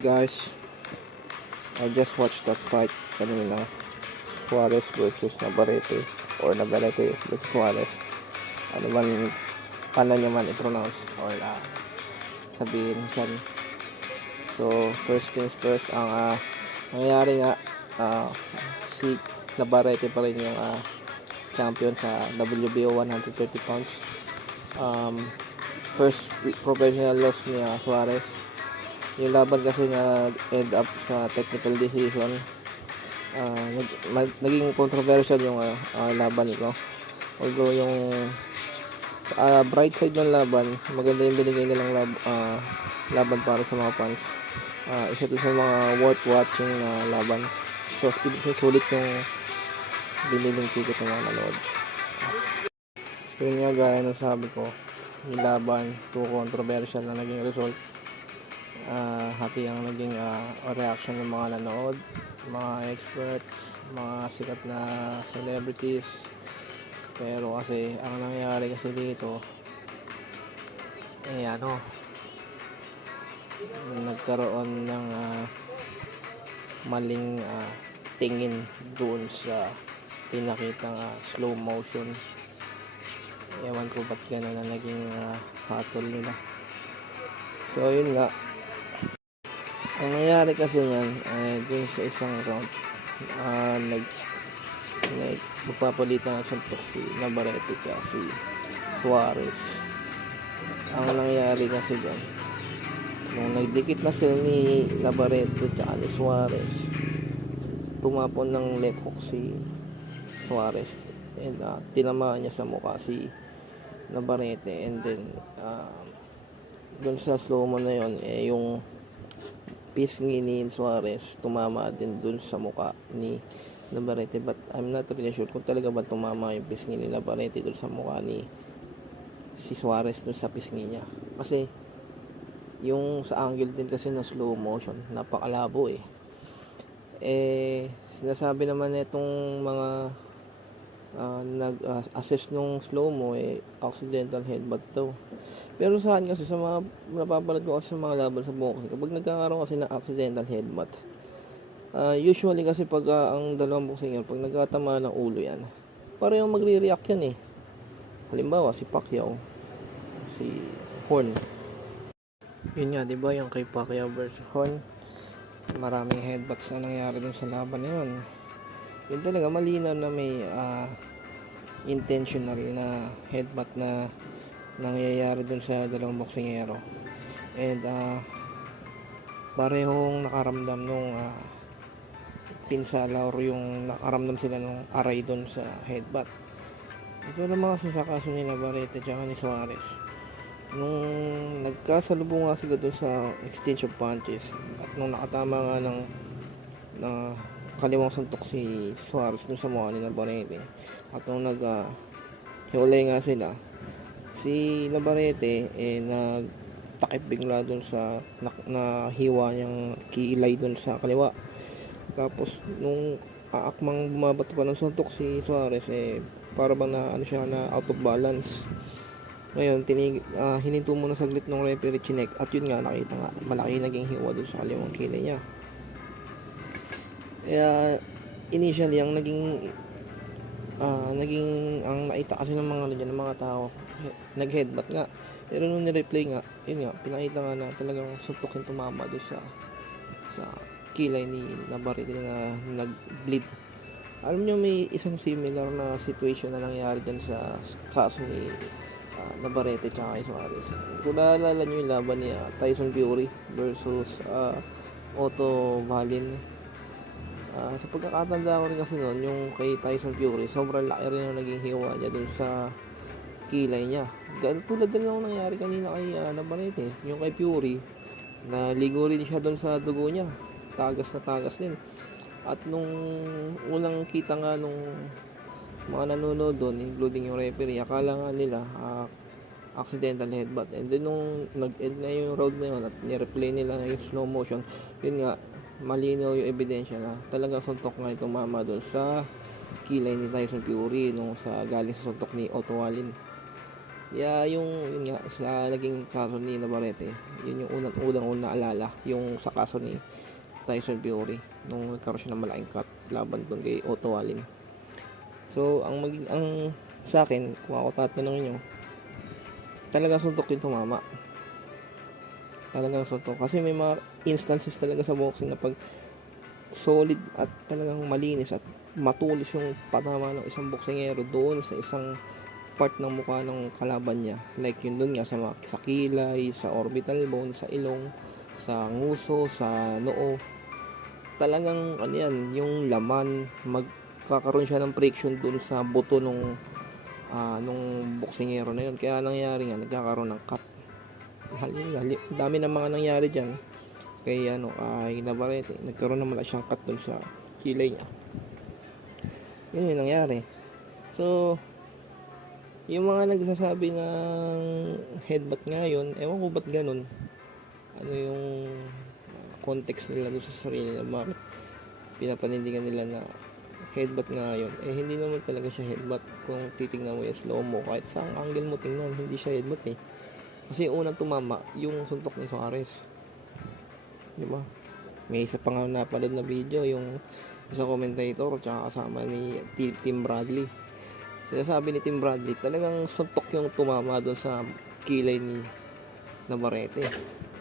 Guys, I just watched that fight kanina. Suarez versus Navarrete or Navarrete versus Suarez. Ano man, paano nyo man i-pronounce or sabihin siya. So, first things first, ang nangyayari nga, si Navarrete pa rin yung champion sa WBO 130 pounds. First professional loss ni Suarez. Yung laban kasi na end up sa technical decision. Naging controversial yung laban nito. Although yung bright side ng laban, maganda yung binigay nilang laban para sa mga fans. Isa ito sa mga worth watching na laban. So, sulit yung biniling ticket ng mga nanood. So, yun nga gaya ng sabi ko, yung laban, too controversial na naging result. Hati ang naging reaction ng mga nanood, mga experts, mga sikat na celebrities. Pero kasi ang nangyayari kasi dito nagkaroon ng maling tingin doon sa pinakitang slow motion. Ewan ko ba't gano'n na naging hatol nila. So yun nga, ang nangyari kasi yan dun sa isang round magpapalitan ng suntok si Navarrete at si Suarez. Ang nangyari kasi dyan, nung nagdikit na sila ni Navarrete at ni Suarez, tumapon ng left hook si Suarez and tinamaan niya sa mukha si Navarrete, and then dun sa slow mo na yun yung pisngi ni Suarez tumama din dun sa mukha ni Navarrete, but I'm not really sure kung talaga ba tumama yung pisngi ni Navarrete dun sa mukha ni si Suarez dun sa pisngi niya, kasi yung sa angle din kasi ng slow motion napakalabo sinasabi naman itong mga nag-assess nung slow mo accidental headbutt daw. Pero saan kasi sa mga napapanood ko kasi sa mga laban sa boxing, kapag nagkakaroon kasi ng accidental headbutt, usually kasi pag ang dalawang boxer, pag nagkatama ng ulo yan, parehong magre-react yan Halimbawa si Pacquiao, si Horn. Yun nga, 'di ba, yung kay Pacquiao versus Horn, maraming headbutts na nangyari dun sa laban na yun. Yun talaga malinaw na may intentional na headbutt na nangyayari dun sa dalawang boksingero, and parehong nakaramdam nung pinsala or yung nakaramdam sila nung aray dun sa headbutt. Ito naman kasi sa kaso ni Navarrete at ni Suarez, nung nagkasalubong nga sila dun sa exchange of punches, at nung nakatama nga ng kaliwang suntok si Suarez dun sa mukha ni Navarrete, at nung hiwalay nga sila, si Navarrete nagtakip bigla dun sa nahiwa niyang kilay dun sa kaliwa. Tapos nung aakmang bumabato pa ng suntok si Suarez, para bang na out of balance. Ngayon hininto muna saglit ng referee, chinek, at yun nga, nakita nga malaki naging hiwa dun sa kaliwang kilay niya. Kaya initially ang naging ang nakita kasi ng mga tao, nag-headbutt nga. Pero nung ni-replay nga, yun nga, pinakita nga na talagang suntok yung tumama doon sa kilay ni Navarrete na nag-bleed. Alam nyo, may isang similar na situation na nangyari dyan sa kaso ni Navarrete at kay Suarez. Kung naalala nyo yung laban ni Tyson Fury versus Otto Wallin. Sa pagkakatanda ko rin kasi noon, yung kay Tyson Fury, sobrang laki rin yung naging hiwa niya dun sa kilay niya. Tulad din lang nangyari kanina kay Navarrete. Yung kay Fury, naligo rin siya dun sa dugo niya. Tagas na tagas din. At nung unang kita nga nung mga nanonood doon, including yung referee, akala nga nila accidental headbutt. And then nung nag-end na yung round na yun at ni-replay nila yung slow motion, yun nga, malinaw yung ebidensya na talagang suntok nga itong mama doon sa kilay ni Tyson Fury nung galing sa suntok ni Otto Wallin. Yun nga, sa naging kaso ni Navarrete, yun yung unang naalala, yung sa kaso ni Tyson Fury, nung nagkaroon siya ng malaking cut laban doon kay Otto Wallin. So, ang sa akin, kung ako tatanungin nyo, talaga suntok yung tumama. Talagang suntok. Kasi may mga instances talaga sa boxing na pag solid at talagang malinis at matulis yung patama ng isang boksingero doon sa isang part ng mukha ng kalaban niya, like yun doon nga sa kilay, sa orbital bone, sa ilong, sa nguso, sa noo, talagang ano yan, yung laman magkakaroon siya ng friction doon sa buto nung boksingero na yun, kaya nangyari nga nagkakaroon ng cut. Dami ng mga nangyari dyan kay Navarrete, nagkaroon naman siyang cut doon sa kilay niya. Yun yung nangyari. So yung mga nagsasabi ng headbutt ngayon, ewan ko ba't ganun, ano yung context nila doon sa sarili na bakit pinapanindigan nila na headbutt ngayon. Hindi naman talaga siya headbutt. Kung titignan mo yung slow mo, kahit saan angle mo tingnan, hindi siya headbutt kasi yung unang tumama yung suntok ni Suarez, diba? May isa pa nga napanood na video, yung isang commentator tsaka kasama ni Tim Bradley. Sinasabi ni Tim Bradley, talagang suntok yung tumama doon sa kilay ni Navarrete.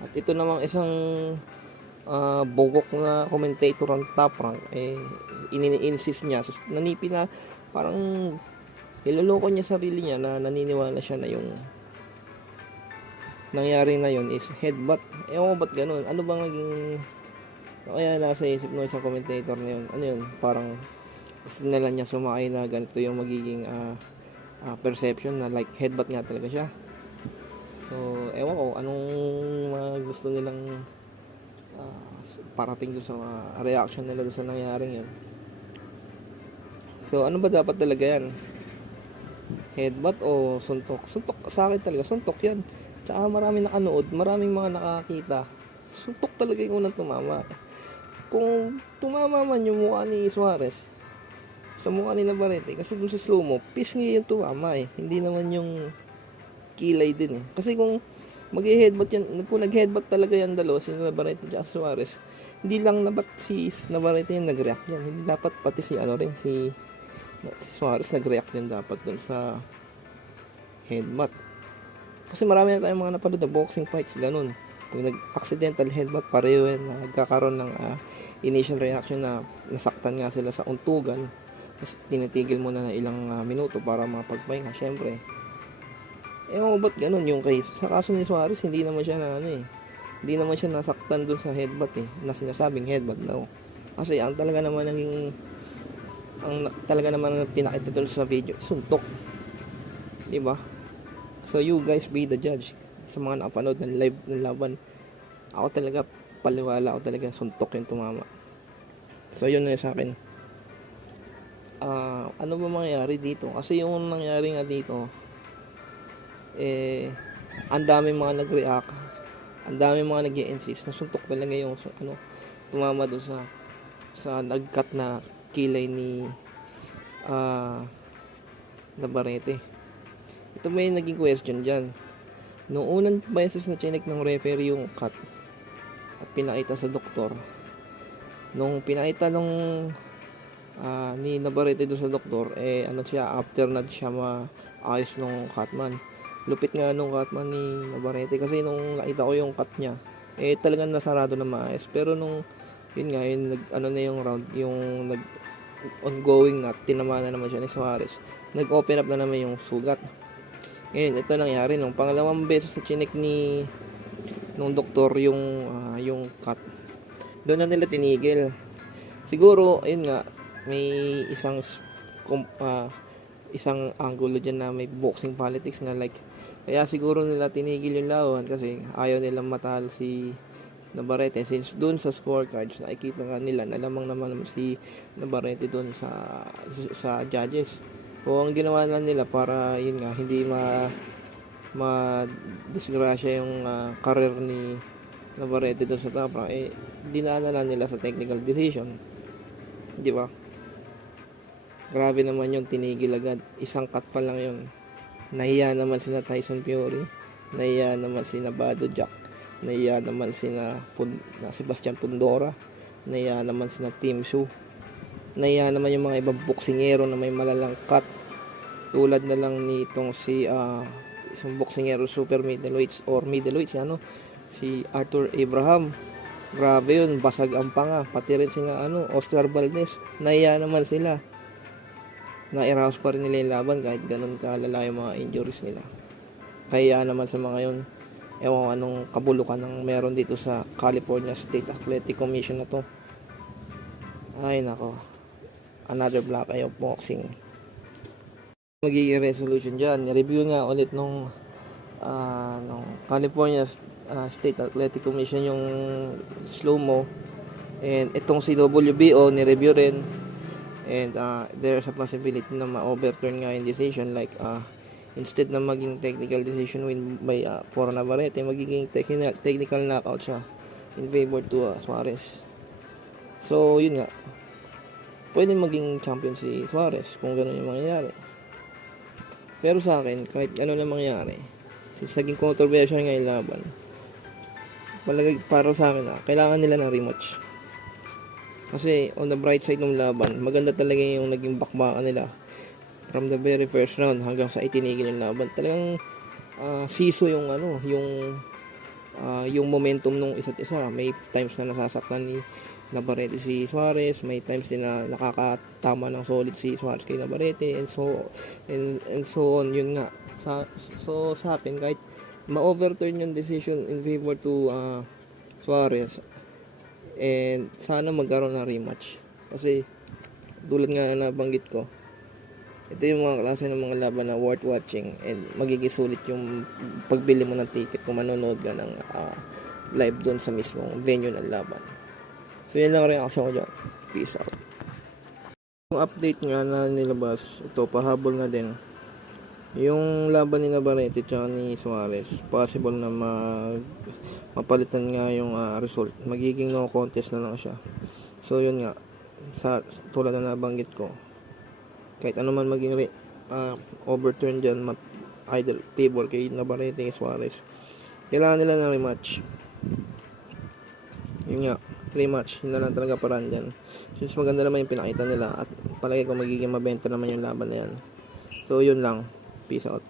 At ito namang isang bogok na commentator ng Top Rank, ini-insist niya, nanipi na parang niloloko niya sarili niya na naniniwala siya na yung nangyari na yun is headbutt. Ewan ko ba't ganun? Ano bang naging kaya nasa isip ng isang commentator na yun? Ano yun? Parang gusto nila niya sumakay na ganito yung magiging perception na like headbutt nga talaga siya. So ewan ko anong gusto nilang parating doon sa reaction nila doon sa nangyaring yun. So ano ba dapat talaga yan? Headbutt o suntok? Suntok sa akin talaga, suntok yan. Tsaka maraming nakanood, maraming mga nakakita, suntok talaga yung unang tumama. Kung tumama man yung mukha ni Suarez sa mukha ni Navarrete, kasi dun sa slow mo, pisngi yung tumama hindi naman yung kilay din Kasi kung mag-headbutt yan, kung nag-headbutt talaga yan dalawa, si Navarrete at Suarez, hindi lang dapat si Navarrete yung nag-react yan, hindi dapat pati si Suarez nag-react yan dapat dun sa headbutt. Kasi marami na tayong mga napanood na boxing fights ganun, pag nag-accidental headbutt, pareho yan nagkakaroon ng initial reaction na nasaktan nga sila sa untugan, tapos tinitigil mo na ilang minuto para mapagpahinga. Syempre ewan ko ba't ganun yung case. Sa kaso ni Suarez, hindi naman siya hindi naman siya nasaktan dun sa headbutt na sinasabing headbutt no. Kasi ang talaga naman pinakita dun sa video, suntok, diba? So you guys be the judge. Sa mga nakapanood ng live ng laban, ako talaga paliwala, ako talaga suntok yung tumama. So yun na sa akin. Ano ba mangyayari dito? Kasi yung nangyari nga dito, ang daming mga nag-react, ang daming mga nag-i-insist na suntok talaga yung tumama doon sa nag-cut na kilay ni Navarrete. Ito may naging question dyan. Noong unang beses na chinek ng referee yung cut at pinakita sa doktor, nung pinakita ni Navarrete doon sa doktor, after na siya maayos nung cutman. Lupit nga nung cutman ni Navarrete, kasi nung nakita ko yung cut niya, talagang nasarado na maayos. Pero nung yun nga, yung round, yung ongoing na, tinama na naman siya ni Suarez, nag-open up na naman yung sugat. Ngayon, ito nangyari nung pangalawang beses na chinek nung doktor yung cut, doon na nila tinigil. Siguro ayun nga, may isang angulo dyan na may boxing politics na like, kaya siguro nila tinigil yung lawan kasi ayaw nilang matalo si Navarrete, since doon sa scorecards nakikita nga nila na lamang naman si Navarrete doon sa judges. O ang ginawa lang nila para yun nga, hindi disgrasya yung career ni Navarrete doon sa top rank, dinaanan lang nila sa technical decision, di ba? Grabe naman yung tinigil agad, isang cut pa lang yun. Nahiya naman sina Tyson Fury, nahiya naman sina Bado Jack, nahiya naman sina Sebastian Pundora, nahiya naman sina Tim Su, nahiya naman yung mga ibang boksingero na may malalang cut, tulad na lang nitong si isang boksingero super middleweights or middleweights si Arthur Abraham. Grabe yun, basag ang panga. Pati rin sila Oscar Valdez, nahiya naman sila. Na-arouse pa rin nila yung laban kahit ganun kalala yung mga injuries nila. Kaya naman sa mga yun, ewan anong kabulukan ng meron dito sa California State Athletic Commission na to. Ay nako, another black eye of boxing. Magiging resolution dyan, review nga ulit nung California State Athletic Commission yung slow-mo, and itong si WBO ni-review rin. And there's a possibility na ma-overturn nga yung decision, like instead na maging technical decision win by for Navarrete, magiging technical knockout siya in favor to Suarez. So yun nga, pwede maging champion si Suarez kung gano'n yung mangyayari. Pero sa akin, kahit ano na mangyari, since naging controversial nga yung laban, para sa akin kailangan nila ng rematch. Kasi on the bright side ng laban, maganda talaga yung naging bakbakan nila. From the very first round hanggang sa itinigil yung laban. Talagang siso yung yung momentum ng isa't isa. May times na nasasaktan ni Navarrete si Suarez, may times din na nakakatama ng solid si Suarez kay Navarrete, and so on. Yun nga. So sa akin, kahit ma-overturn yung decision in favor to Suarez, and sana magkaroon ng rematch. Kasi tulad nga na nabanggit ko, ito yung mga klase ng mga laban na worth watching, and magiging sulit yung pagbili mo ng ticket kung manonood ka ng live doon sa mismong venue ng laban. So yan lang reaction ko dyan. Peace out. Yung update nga na nilabas, ito pahabol na din yung laban ni Navarrete at ni Suarez. Possible na mapalitan nga yung result. Magiging no contest na lang siya. So yun nga, tulad na nabanggit ko, kahit ano man maging overturn dyan, either favor kay Navarrete kay Suarez, kailangan nila ng rematch. Yun nga, rematch, yun na lang talaga paraan dyan. Since maganda naman yung pinakita nila, at palagi ko magiging mabenta naman yung laban na yan. So yun lang, peace out.